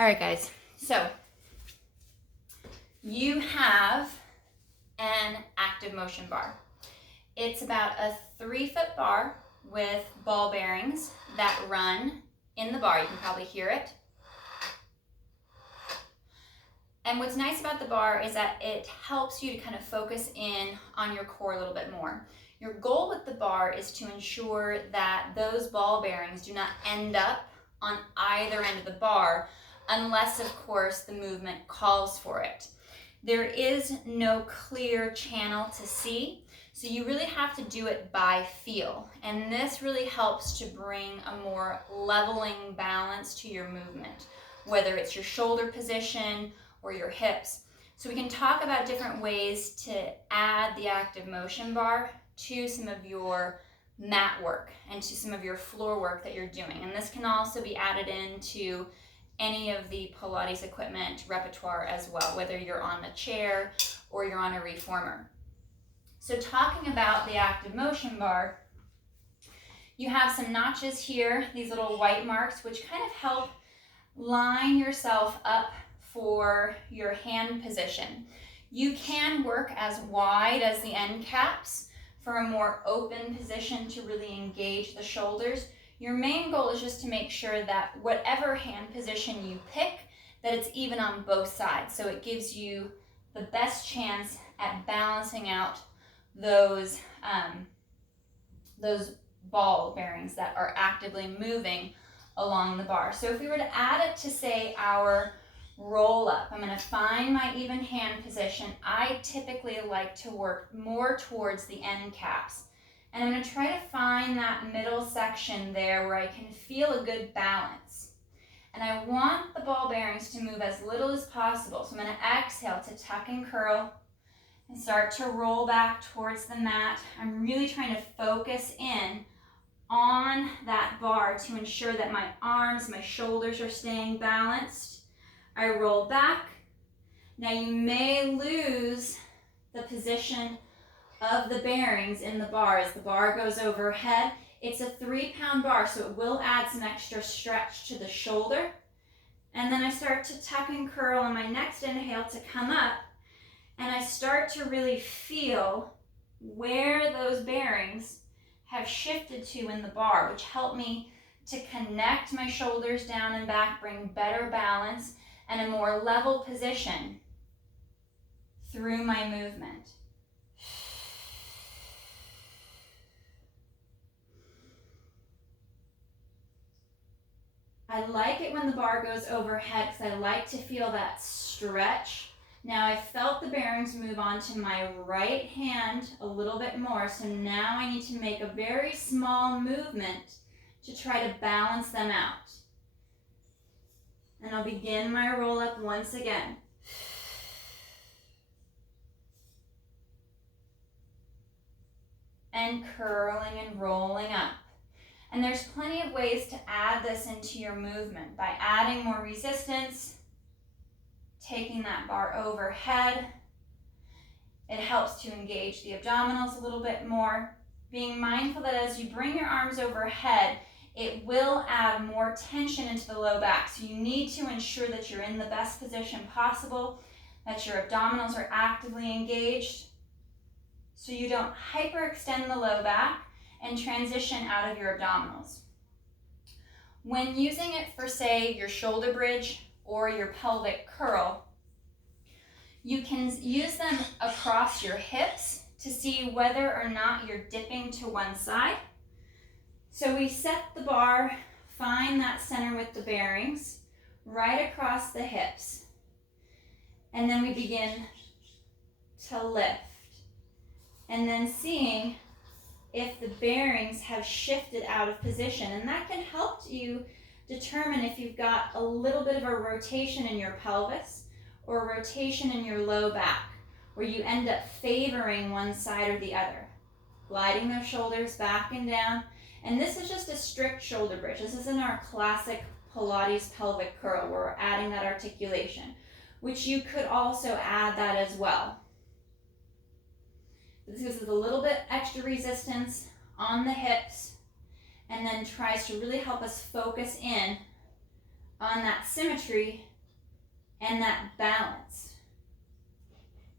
All right, guys, so you have an active motion bar. It's about a 3-foot bar with ball bearings that run in the bar. You can probably hear it. And what's nice about the bar is that it helps you to kind of focus in on your core a little bit more. Your goal with the bar is to ensure that those ball bearings do not end up on either end of the bar, unless, of course, the movement calls for it. There is no clear channel to see, so you really have to do it by feel. And this really helps to bring a more leveling balance to your movement, whether it's your shoulder position or your hips. So we can talk about different ways to add the active motion bar to some of your mat work and to some of your floor work that you're doing. And this can also be added into any of the Pilates equipment repertoire as well, whether you're on a chair or you're on a reformer. So talking about the active motion bar, you have some notches here, these little white marks, which kind of help line yourself up for your hand position. You can work as wide as the end caps for a more open position to really engage the shoulders. Your main goal is just to make sure that whatever hand position you pick, that it's even on both sides. So it gives you the best chance at balancing out those ball bearings that are actively moving along the bar. So if we were to add it to, say, our roll up, I'm going to find my even hand position. I typically like to work more towards the end caps. And I'm going to try to find that middle section there where I can feel a good balance. And I want the ball bearings to move as little as possible. So I'm going to exhale to tuck and curl and start to roll back towards the mat. I'm really trying to focus in on that bar to ensure that my arms, my shoulders are staying balanced. I roll back. Now you may lose the position of the bearings in the bar as the bar goes overhead. It's a 3-pound bar, so it will add some extra stretch to the shoulder. And then I start to tuck and curl on my next inhale to come up, and I start to really feel where those bearings have shifted to in the bar, which help me to connect my shoulders down and back, bring better balance and a more level position through my movement. I like it when the bar goes overhead because I like to feel that stretch. Now I've felt the bearings move on to my right hand a little bit more, so now I need to make a very small movement to try to balance them out. And I'll begin my roll up once again. And curling and rolling up. And there's plenty of ways to add this into your movement by adding more resistance, taking that bar overhead. It helps to engage the abdominals a little bit more. Being mindful that as you bring your arms overhead, it will add more tension into the low back. So you need to ensure that you're in the best position possible, that your abdominals are actively engaged, so you don't hyperextend the low back and transition out of your abdominals. When using it for, say, your shoulder bridge or your pelvic curl, you can use them across your hips to see whether or not you're dipping to one side. So we set the bar, find that center with the bearings, right across the hips. And then we begin to lift. And then seeing if the bearings have shifted out of position. And that can help you determine if you've got a little bit of a rotation in your pelvis or a rotation in your low back, where you end up favoring one side or the other. Gliding those shoulders back and down. And this is just a strict shoulder bridge. This isn't our classic Pilates pelvic curl where we're adding that articulation, which you could also add that as well. This gives us a little bit extra resistance on the hips and then tries to really help us focus in on that symmetry and that balance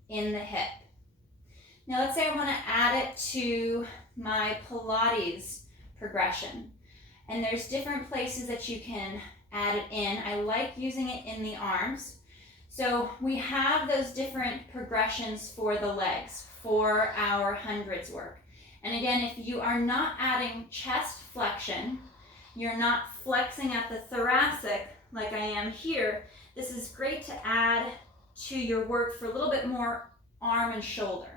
in the hip. Now let's say I want to add it to my Pilates progression. And there's different places that you can add it in. I like using it in the arms. So we have those different progressions for the legs for our hundreds work. And again, if you are not adding chest flexion, you're not flexing at the thoracic like I am here, this is great to add to your work for a little bit more arm and shoulder.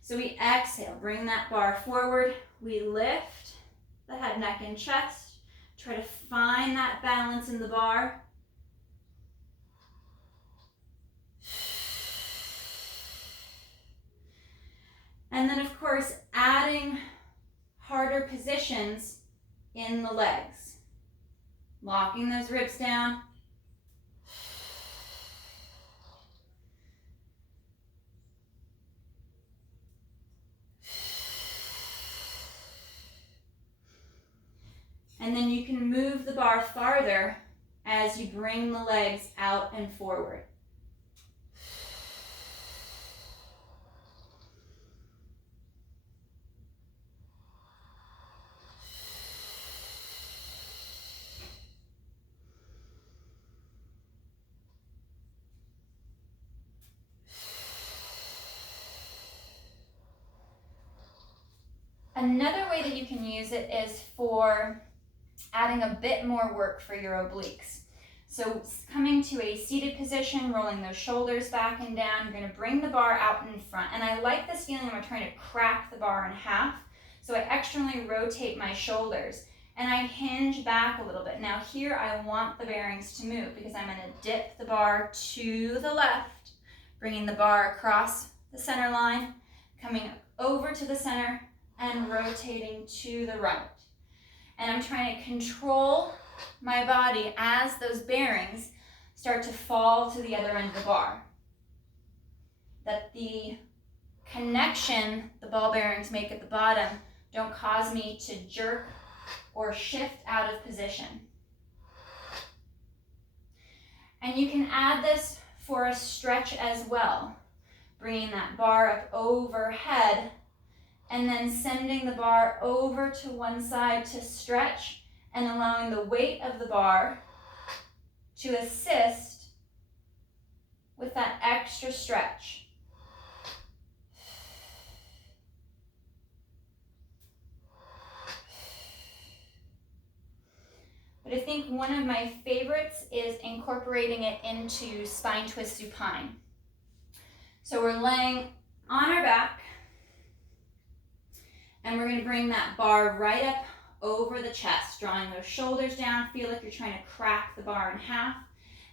So we exhale, bring that bar forward, we lift the head, neck, and chest. Try to find that balance in the bar. And then, of course, adding harder positions in the legs. Locking those ribs down. And then you can move the bar farther as you bring the legs out and forward. Another way that you can use it is for adding a bit more work for your obliques. So coming to a seated position, rolling those shoulders back and down, you're going to bring the bar out in front. And I like this feeling when I'm trying to crack the bar in half. So I externally rotate my shoulders and I hinge back a little bit. Now here I want the bearings to move because I'm going to dip the bar to the left, bringing the bar across the center line, coming over to the center and rotating to the right. And I'm trying to control my body as those bearings start to fall to the other end of the bar. That the connection the ball bearings make at the bottom don't cause me to jerk or shift out of position. And you can add this for a stretch as well, bringing that bar up overhead and then sending the bar over to one side to stretch and allowing the weight of the bar to assist with that extra stretch. But I think one of my favorites is incorporating it into spine twist supine. So we're laying on our back, and we're going to bring that bar right up over the chest, drawing those shoulders down. Feel like you're trying to crack the bar in half.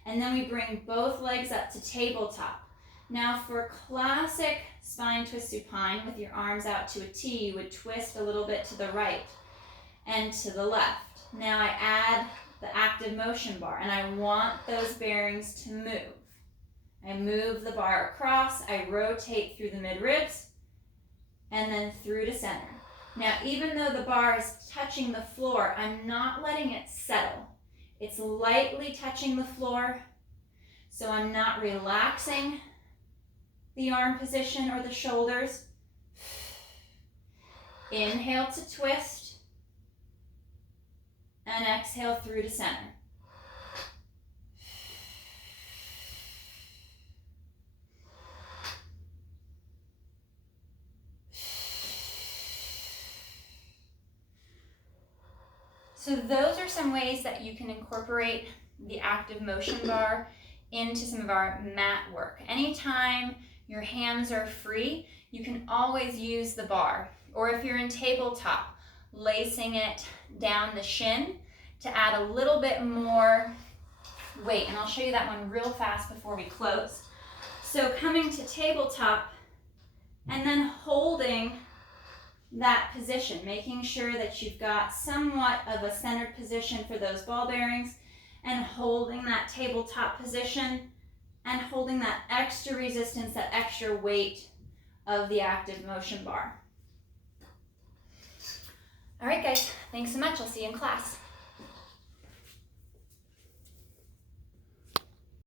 And then we bring both legs up to tabletop. Now for classic spine twist supine with your arms out to a T, you would twist a little bit to the right and to the left. Now I add the active motion bar and I want those bearings to move. I move the bar across, I rotate through the mid-ribs and then through to center. Now, even though the bar is touching the floor, I'm not letting it settle. It's lightly touching the floor, so I'm not relaxing the arm position or the shoulders. Inhale to twist, and exhale through to center. So those are some ways that you can incorporate the active motion bar into some of our mat work. Anytime your hands are free, you can always use the bar. Or if you're in tabletop, lacing it down the shin to add a little bit more weight. And I'll show you that one real fast before we close. So coming to tabletop and then holding that position, making sure that you've got somewhat of a centered position for those ball bearings and holding that tabletop position and holding that extra resistance, that extra weight of the active motion bar. All right, guys, thanks so much. I'll see you in class.